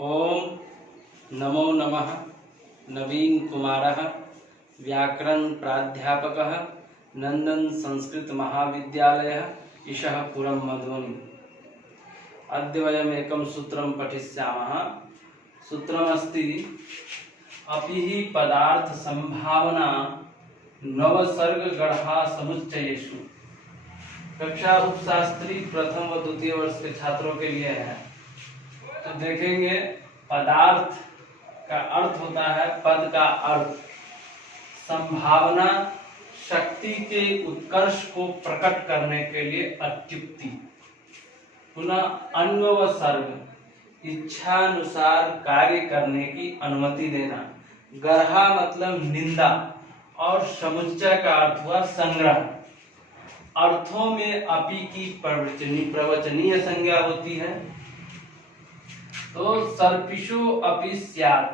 ओम नमो नमः। नवीन कुमारः, व्याकरण प्राध्यापकः, नंदन संस्कृत महाविद्यालयः, इशः पुरं मधुनि। अद्य वयम् एकं सूत्रं पठिष्यामः। सूत्रमस्ति अपि हि पदार्थ संभावना नवसर्गगढ़ा समुच्चयेषु। कक्षा उपशास्त्री प्रथम व द्वितीय वर्ष के छात्रों के लिए है। तो देखेंगे, पदार्थ का अर्थ होता है पद का अर्थ, संभावना शक्ति के उत्कर्ष को प्रकट करने के लिए अत्युक्ति। पुनः अन्व व सर्ग इच्छानुसार कार्य करने की अनुमति देना। गढ़ा मतलब निंदा और समुच्चय का अर्थ हुआ संग्रह। अर्थों में अपि की प्रवचनीय संज्ञा होती है। तो सर्पिशो अपि स्यात्,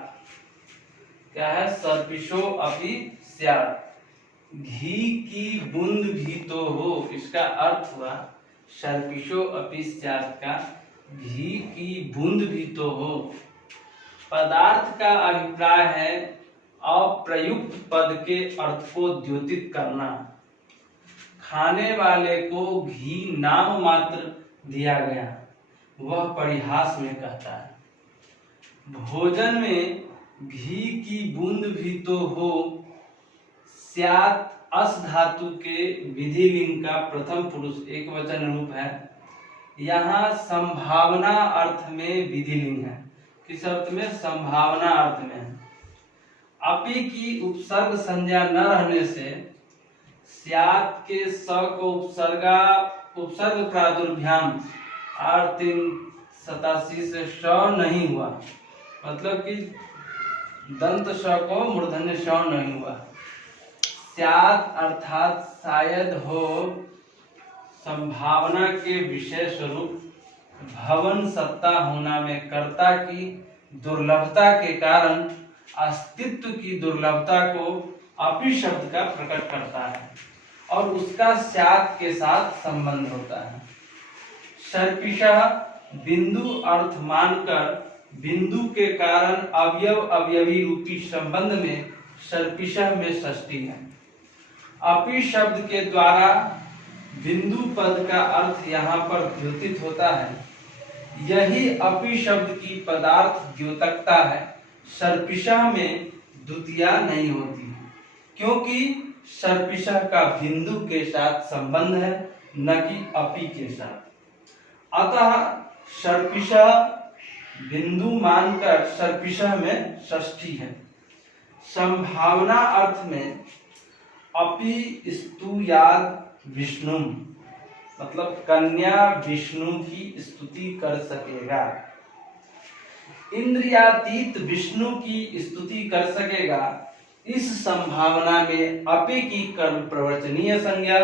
क्या है? सर्पिशो अपि स्यात्, घी की बूंद भी तो हो। इसका अर्थ हुआ सर्पिशो अपि स्यात् का घी की बूंद भी तो हो। पदार्थ का अभिप्राय है अप्रयुक्त पद के अर्थ को द्योतित करना। खाने वाले को घी नाम मात्र दिया गया, वह परिहास में कहता है। भोजन में घी की बूंद भी तो हो। स्यात् अस धातु के विधिलिंग का प्रथम पुरुष एक वचन रूप है। यहाँ संभावना अर्थ में विधिलिंग है। किस अर्थ में? संभावना अर्थ में है। अपि की उपसर्ग संज्ञा न रहने से स्यात् के स को उपसर्ग प्रादुर्भ्याम 8-3-87 से श नहीं हुआ, मतलब कि दंत श को मूर्धन्य श नहीं हुआ। स्यात् अर्थात शायद हो। संभावना के विषय स्वरूप भवन सत्ता होना में कर्ता की दुर्लभता के कारण अस्तित्व की दुर्लभता को अपि शब्द का प्रकट करता है और उसका स्यात् के साथ संबंध होता है। सर्पिशः बिंदु अर्थ मानकर बिंदु के कारण अवयव अवयवी रूपी संबंध में सर्पिशः में षष्ठी है। अपि शब्द के द्वारा बिंदु पद का अर्थ यहाँ पर द्योतित होता है। यही अपि शब्द की पदार्थ द्योतकता है। सर्पिशः में द्वितीया नहीं होती, क्योंकि सर्पिशः का बिंदु के साथ संबंध है, न कि अपि के साथ। अतः सर्पिशः बिंदु मानकर सर्पिशः में षष्ठी है। संभावना अर्थ में अपि स्तुयात् विष्णु, मतलब कन्या विष्णु की स्तुति कर सकेगा। इंद्रियातीत विष्णु की स्तुति कर सकेगा। इस संभावना में अपि की कर्म प्रवचनीय संज्ञा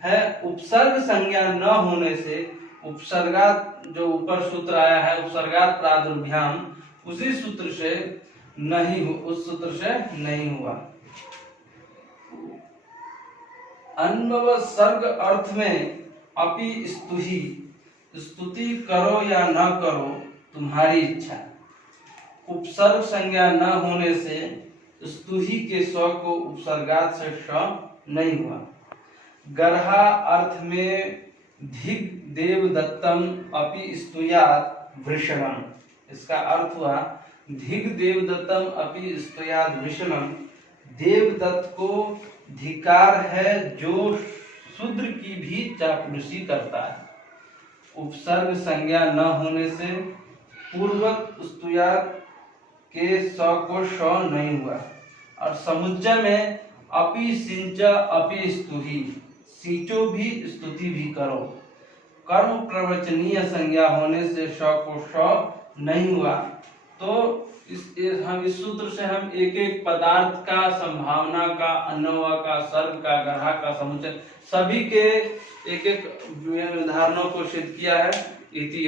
है। उपसर्ग संज्ञा न होने से उपसर्गात, जो ऊपर सूत्र आया है उपसर्गात प्रादुर्भ्याम, उसी सूत्र से नहीं उस सूत्र से नहीं हुआ। अन्व सर्ग अर्थ में अपि स्तुहि, स्तुति करो या न करो तुम्हारी इच्छा। उपसर्ग संज्ञा न होने से स्तुहि के स्व को उपसर्गात से श नहीं हुआ। गढ़ा अर्थ में धिग देवदत्तम अपि स्तुयात् वृषणम। इसका अर्थ हुआ धिग देवदत्तम अपि स्तुयात् वृषणम। देवदत्त को धिकार है जो शूद्र की भी चापलूसी करता है। उपसर्ग संज्ञा न होने से पूर्वक स्तुयात् के स को श नहीं हुआ। और समुच्चय में अपि सिंच अपि स्तुहि, सींचो भी स्तुति भी करो। कर्म प्रवचनीय संज्ञा होने से श को श नहीं हुआ। तो हम इस सूत्र से हम एक एक पदार्थ का, संभावना का, अन्वय का, सर्ग का, गढ़ा का, समुच्चय, सभी के एक एक उदाहरणों को सिद्ध किया है। इति